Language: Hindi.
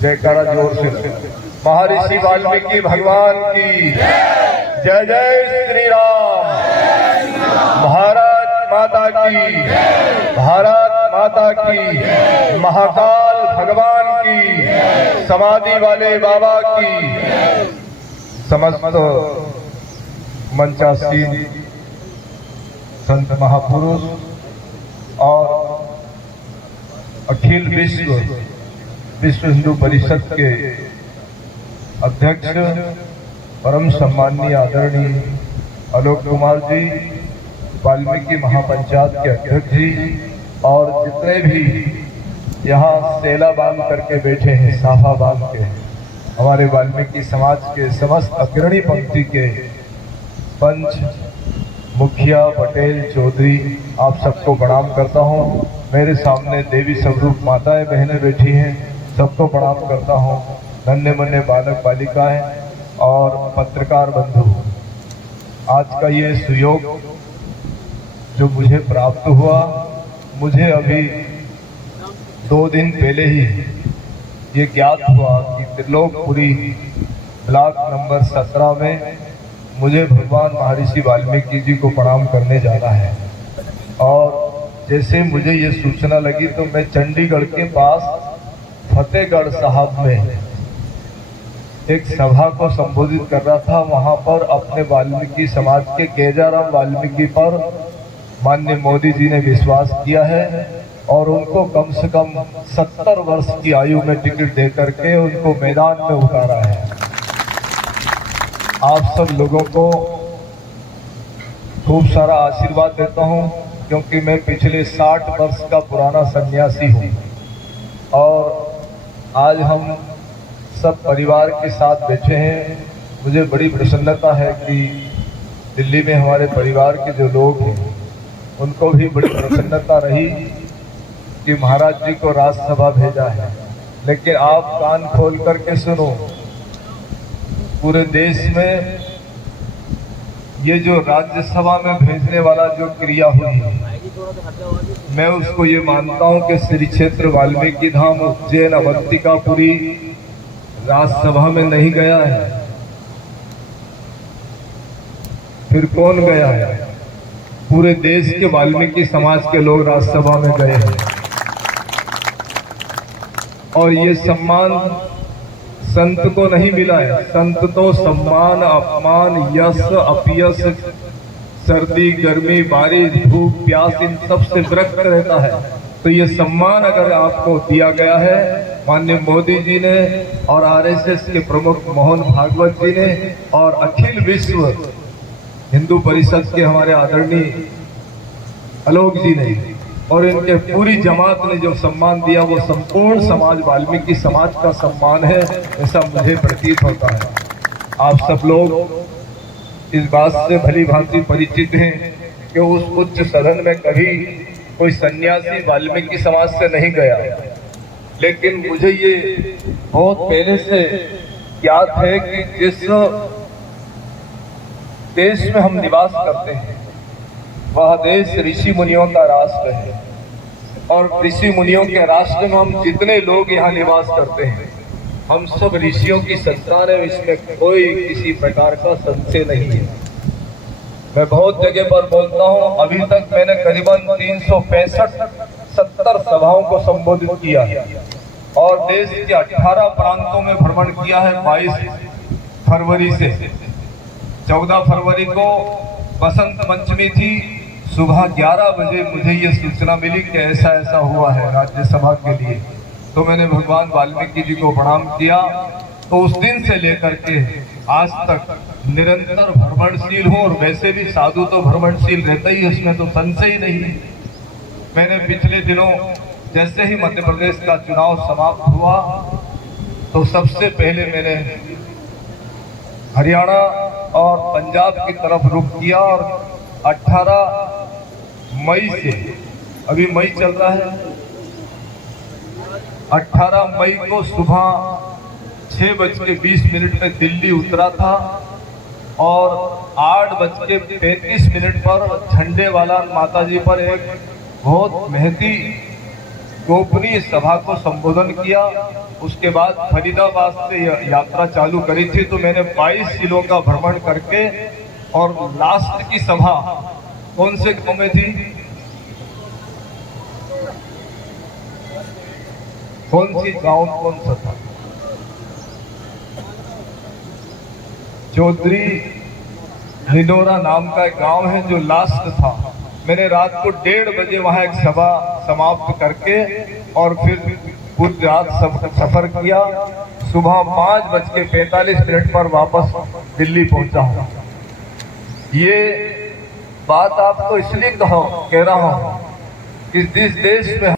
जयकारा जोर से महर्षि वाल्मीकि भगवान की जय जय श्री राम। भारत माता की, भारत माता की, महाकाल भगवान की, समाधि वाले बाबा की, समस्त मंचासीन संत महापुरुष और अखिल विश्व हिंदू परिषद के अध्यक्ष परम सम्माननीय आदरणीय आलोक कुमार जी, वाल्मीकि महापंचायत के अध्यक्ष जी और जितने भी यहाँ सेला बांध करके बैठे हैं, साफा बांध के, हमारे वाल्मीकि समाज के समस्त अग्रणी पंक्ति के पंच, मुखिया, पटेल, चौधरी, आप सबको प्रणाम करता हूँ। मेरे सामने देवी स्वरूप माताएं बहनें बैठी हैं, सबको प्रणाम करता हूँ। नन्हे मुन्ने बालक बालिकाएं और पत्रकार बंधु, आज का ये सुयोग जो मुझे प्राप्त हुआ, मुझे अभी 2 दिन पहले ही ये ज्ञात हुआ कि त्रिलोकपुरी ब्लॉक नंबर 17 में मुझे भगवान महर्षि वाल्मीकि जी को प्रणाम करने जाना है। और जैसे मुझे ये सूचना लगी तो मैं चंडीगढ़ के पास फतेहगढ़ साहब में एक सभा को संबोधित कर रहा था। वहां पर अपने वाल्मीकि समाज के गेजाराम वाल्मीकि पर माननीय मोदी जी ने विश्वास किया है और उनको कम से कम 70 वर्ष की आयु में टिकट दे करके उनको मैदान में उतारा है। आप सब लोगों को खूब सारा आशीर्वाद देता हूं, क्योंकि मैं पिछले 60 वर्ष का पुराना सन्यासी हूं और आज हम सब परिवार के साथ बैठे हैं। मुझे बड़ी प्रसन्नता है कि दिल्ली में हमारे परिवार के जो लोग हैं उनको भी बड़ी प्रसन्नता रही कि महाराज जी को राज्यसभा भेजा है। लेकिन आप कान खोल करके सुनो, पूरे देश में ये जो राज्यसभा में भेजने वाला जो क्रिया हुई, मैं उसको ये मानता हूं कि श्री क्षेत्र वाल्मीकि धाम उज्जैन अवंतिकापुरी राज्यसभा में नहीं गया है। फिर कौन गया है? पूरे देश के वाल्मीकि समाज के लोग राज्यसभा में गए हैं और ये सम्मान संत को नहीं मिला है। संत तो सम्मान, अपमान, यश, अपयश, सर्दी, गर्मी, बारिश, भूख, प्यास, इन सब से विरक्त रहता है। तो ये सम्मान अगर आपको दिया गया है माननीय मोदी जी ने और आरएसएस के प्रमुख मोहन भागवत जी ने और अखिल विश्व हिंदू परिषद के हमारे आदरणीय आलोक जी ने और इनके पूरी जमात ने जो सम्मान दिया, वो संपूर्ण समाज वाल्मीकि समाज का सम्मान है, ऐसा मुझे प्रतीत होता है। आप सब लोग इस बात से भली भांति परिचित हैं कि उस उच्च सदन में कभी कोई सन्यासी वाल्मीकि समाज से नहीं गया, लेकिन मुझे ये बहुत पहले से ज्ञात है कि जिस देश में हम निवास करते हैं वह देश ऋषि मुनियों का राष्ट्र है और ऋषि मुनियों के राष्ट्र में हम जितने लोग यहाँ निवास करते हैं, हम सब ऋषियों की संतान है। इसमें कोई किसी प्रकार का संशय नहीं है। मैं बहुत जगह पर बोलता हूँ, अभी तक मैंने करीबन 365-70 सभाओं को संबोधित किया और देश के 18 प्रांतों में भ्रमण किया है। 22 फरवरी से 14 फरवरी को बसंत पंचमी थी। सुबह 11 बजे मुझे ये सूचना मिली कि ऐसा ऐसा हुआ है राज्यसभा के लिए। तो मैंने भगवान वाल्मीकि जी को प्रणाम किया। तो उस दिन से लेकर के आज तक निरंतर भ्रमणशील हूँ और वैसे भी साधु तो भ्रमणशील रहता ही, उसमें तो संशय ही नहीं। मैंने पिछले दिनों जैसे ही मध्य प्रदेश का चुनाव समाप्त हुआ तो सबसे पहले मैंने हरियाणा और पंजाब की तरफ रुख किया और 18 मई से, अभी मई चल रहा है, 18 मई को सुबह 6:20 में दिल्ली उतरा था और 8:35 पर झंडे वाला माता जी पर एक बहुत महती गोपनीय सभा को संबोधन किया। उसके बाद फरीदाबाद से यात्रा चालू करी थी, तो मैंने 22 जिलों का भ्रमण करके, और लास्ट की सभा कौन से गांव में थी? कौन सी गांव, कौन सा था? चौधरी निडोरा नाम का एक गांव है जो लास्ट था। मैंने रात को 1:30 बजे वहां एक सभा समाप्त करके और फिर पूरी रात सफर किया। सुबह 5:45 पर वापस दिल्ली पहुंचा हूं। ये बात आपको इसलिए कह रहा हूं कि जिस देश में